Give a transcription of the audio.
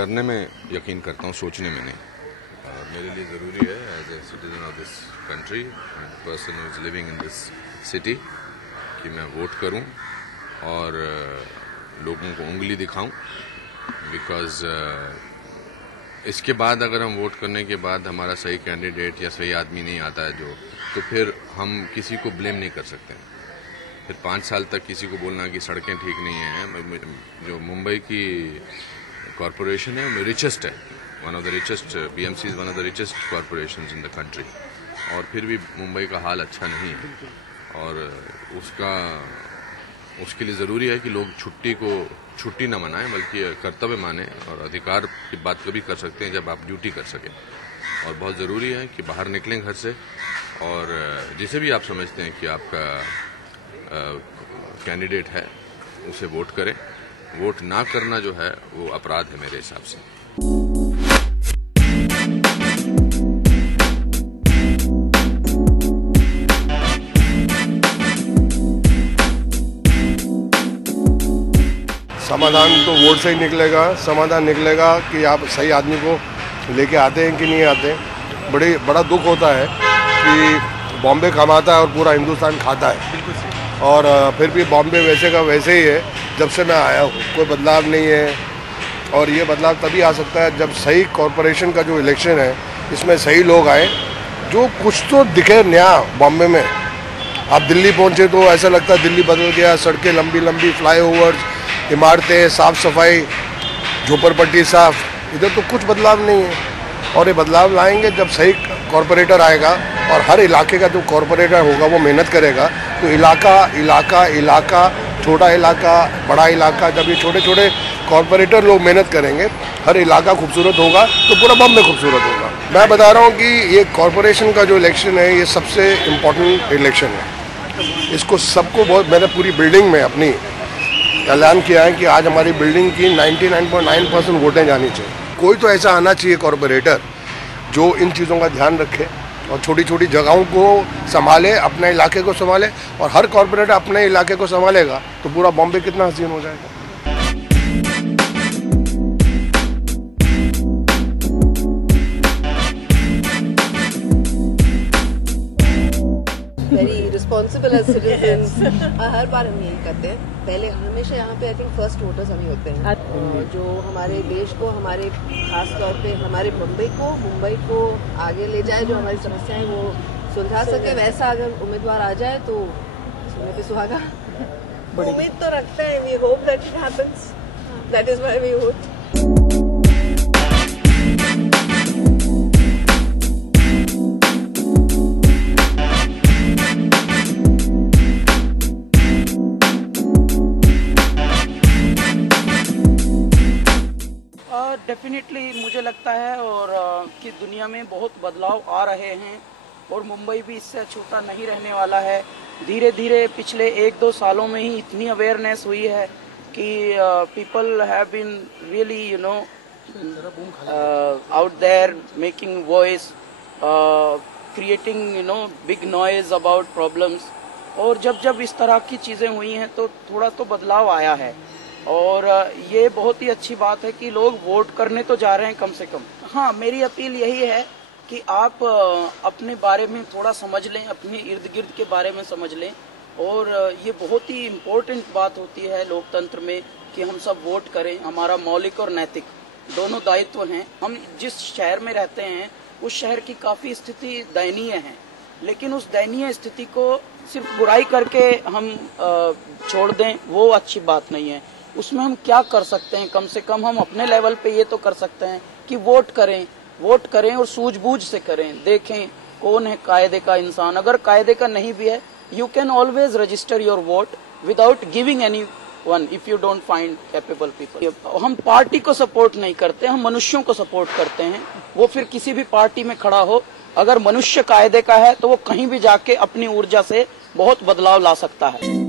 करने में यकीन करता हूँ, सोचने में नहीं। मेरे लिए ज़रूरी है as a citizen of this country, person who is living in this city, कि मैं वोट करूं और लोगों को उंगली दिखाऊं। बिकॉज इसके बाद अगर हम वोट करने के बाद हमारा सही कैंडिडेट या सही आदमी नहीं आता है तो फिर हम किसी को ब्लेम नहीं कर सकते। फिर 5 साल तक किसी को बोलना कि सड़कें ठीक नहीं हैं। जो मुंबई की कॉरपोरेशन है वो रिचेस्ट है, one of the richest, BMC is one of the richest corporation in the country, और फिर भी मुंबई का हाल अच्छा नहीं है। और उसके लिए ज़रूरी है कि लोग छुट्टी न मनाएं, बल्कि कर्तव्य माने, और अधिकार की बात कभी कर सकते हैं जब आप ड्यूटी कर सकें। और बहुत ज़रूरी है कि बाहर निकलें घर से, और जिसे भी आप समझते हैं कि आपका कैंडिडेट है उसे वोट करें। वोट ना करना जो है वो अपराध है मेरे हिसाब से। समाधान तो वोट से ही निकलेगा। समाधान निकलेगा कि आप सही आदमी को लेके आते हैं कि नहीं आते। बड़ा दुख होता है कि बॉम्बे कमाता है और पूरा हिंदुस्तान खाता है, और फिर भी बॉम्बे वैसे का वैसे ही है जब से मैं आया हूँ, कोई बदलाव नहीं है। और ये बदलाव तभी आ सकता है जब सही कॉरपोरेशन का जो इलेक्शन है इसमें सही लोग आए, जो कुछ तो दिखे नया बॉम्बे में। आप दिल्ली पहुँचे तो ऐसा लगता है दिल्ली बदल गया, सड़कें लंबी लंबी, फ्लाईओवर्स, इमारतें, साफ सफाई, झोपड़पट्टी साफ। इधर तो कुछ बदलाव नहीं है, और ये बदलाव लाएंगे जब सही कॉरपोरेटर आएगा, और हर इलाके का जो कॉरपोरेटर होगा वो मेहनत करेगा। तो इलाका, छोटा इलाका, बड़ा इलाका, जब ये छोटे छोटे कॉरपोरेटर लोग मेहनत करेंगे, हर इलाका खूबसूरत होगा तो पूरा बॉम्बे खूबसूरत होगा। मैं बता रहा हूँ कि ये कॉरपोरेशन का जो इलेक्शन है ये सबसे इम्पोर्टेंट इलेक्शन है। इसको सबको मैंने पूरी बिल्डिंग में अपनी ऐलान किया है कि आज हमारी बिल्डिंग की 99.9% वोटें जानी चाहिए। कोई तो ऐसा आना चाहिए कॉरपोरेटर जो इन चीज़ों का ध्यान रखे और छोटी छोटी जगहों को संभाले, अपने इलाके को संभाले। और हर कॉरपोरेटर अपने इलाके को संभालेगा तो पूरा बॉम्बे कितना हसीन हो जाएगा। Very responsible as citizens. हर बार हम यही करते हैं। पहले हमेशा यहाँ पे आई थिंक फर्स्ट वोटर्स हम ही होते हैं, जो हमारे देश को, हमारे खास तौर पे हमारे मुंबई को आगे ले जाए, जो हमारी समस्याएं वो सुलझा सके। वैसा अगर उम्मीदवार आ जाए तो सोने पे सुहागा। उम्मीद तो रखते हैं, we hope that it happens, that is why we vote. Definitely मुझे लगता है और कि दुनिया में बहुत बदलाव आ रहे हैं, और मुंबई भी इससे अछूता नहीं रहने वाला है। धीरे धीरे पिछले 1-2 सालों में ही इतनी अवेयरनेस हुई है कि people have been really out there making voice, creating big noise about problems. और जब इस तरह की चीज़ें हुई हैं तो थोड़ा तो बदलाव आया है, और ये बहुत ही अच्छी बात है कि लोग वोट करने तो जा रहे हैं कम से कम। हाँ, मेरी अपील यही है कि आप अपने बारे में थोड़ा समझ लें, अपने इर्द गिर्द के बारे में समझ लें। और ये बहुत ही इम्पोर्टेंट बात होती है लोकतंत्र में कि हम सब वोट करें। हमारा मौलिक और नैतिक दोनों दायित्व हैं। हम जिस शहर में रहते हैं उस शहर की काफ़ी स्थिति दयनीय है, लेकिन उस दयनीय स्थिति को सिर्फ बुराई करके हम छोड़ दें, वो अच्छी बात नहीं है। उसमें हम क्या कर सकते हैं, कम से कम हम अपने लेवल पे ये तो कर सकते हैं कि वोट करें और सूझबूझ से करें। देखें कौन है कायदे का इंसान। अगर कायदे का नहीं भी है, you can always register your vote without giving any one if you don't find capable people. हम पार्टी को सपोर्ट नहीं करते, हम मनुष्यों को सपोर्ट करते हैं। वो फिर किसी भी पार्टी में खड़ा हो, अगर मनुष्य कायदे का है तो वो कहीं भी जाके अपनी ऊर्जा से बहुत बदलाव ला सकता है।